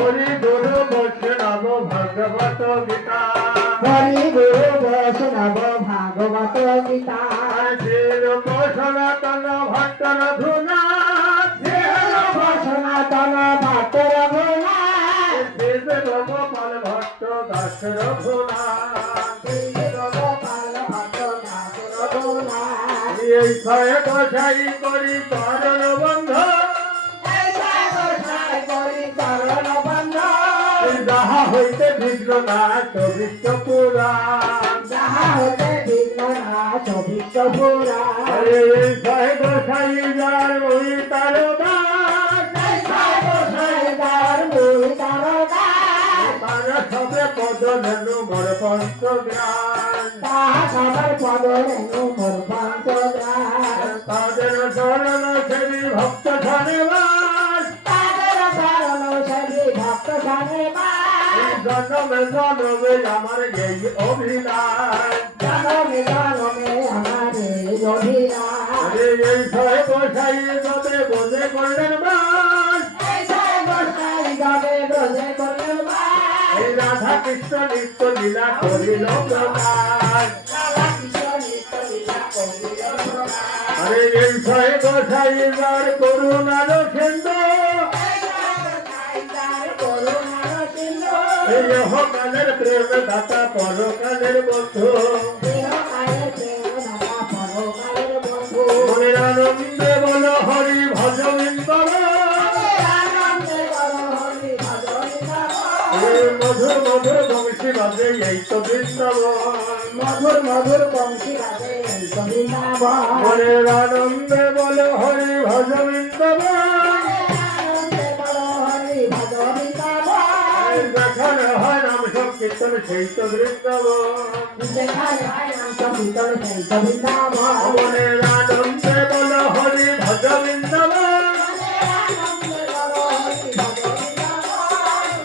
হরি গুরু বৈষ্ণব ভাগবত গীতা হরি গুরু বৈষ্ণব ভাগবত গীতা শ্রীরূপ সনাতন ভট্ট রঘুনা সনাতন ভট্ট রঘুনা গোপাল ভট্ট দাস রঘুনা গোপাল ভট্ট দাস রঘুনা এই ছয় গোসাই করি চরণ বন্ধ যাহা হইতে বিঘ্ন নাশ বিশ্ব পুরাণ যাহা হইতে বিঘ্ন নাশ বিশ্ব পুরাণ এই ছয় গোসাই যার ওই তার তারা সবে পদ ধনু মর পঞ্চ জ্ঞান তাদের চরণ সেবী ভক্ত ধনেবাস জন্মে জন্মে আমার এই অভিলাষ এই ছয় গোসাই যবে বোঝে করলেন বাস এই রাধা কৃষ্ণ নিত্য লীলা করিল প্রকাশ আরে এই ছয় গোসাই যার করুণার সিন্ধু এই ইহকালের প্রেম দাতা পরকালের বন্ধু মনের আনন্দে বল হরি ভজবিন্দ মধুর মধুর বংশী বাজে এই তো বৃন্দাবন মধুর মধুর বংশী বাজে এই তো বৃন্দাবন মনের আনন্দে বল হরি ভজবিন্দ যেখানে হয় নাম সংকীর্তন সেই তো বৃন্দাবন মনের আনন্দে বল হরি ভজবিন্দ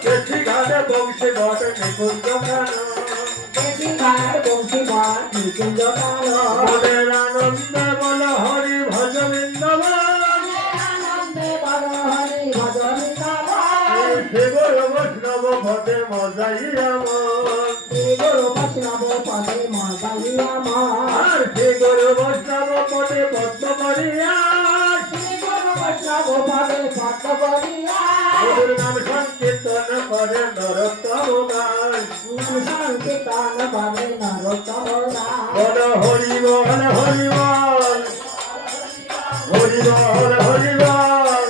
বেশি গানে বংশী বটে নিকুঞ্জ মনের আনন্দে বল হরি ভজবিন্দ শিবর বৈষ্ণব ভটে মজাই আর শিবর বৈষ্ণব পদে পদ্ম করিয়া মধুর নাম সংকীর্তন করে নরোত্তম দাস বল হরি বল হরি বল হরি বল হরি বল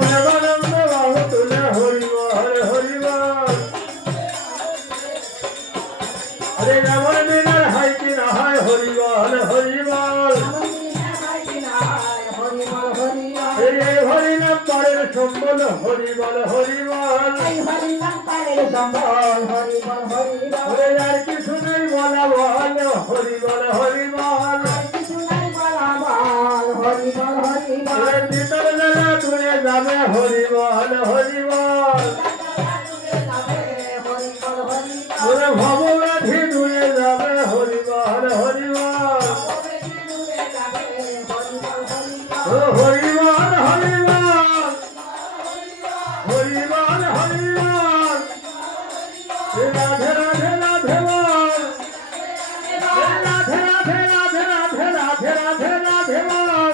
প্রেমানন্দ বাহু তুলে হরি বল হরি বল আরে যেমন বিনার হয় কি না হয় হরি বল হরি বল এই হরি নাম পরের সম্বল হরি বল হরি বল আর কিছু নেই বলা বল হরি বল হরি বল ভিতর বেলা দূরে যাবে হরি বল হরি বল ভবব্যাধি দূরে যাবে হরি বল হরি বল হরি বল হরি বল হরি বল হরি বল রাধে রাধে রাধে বল রাধে রাধে রাধে রাধে রাধে রাধে রাধে বল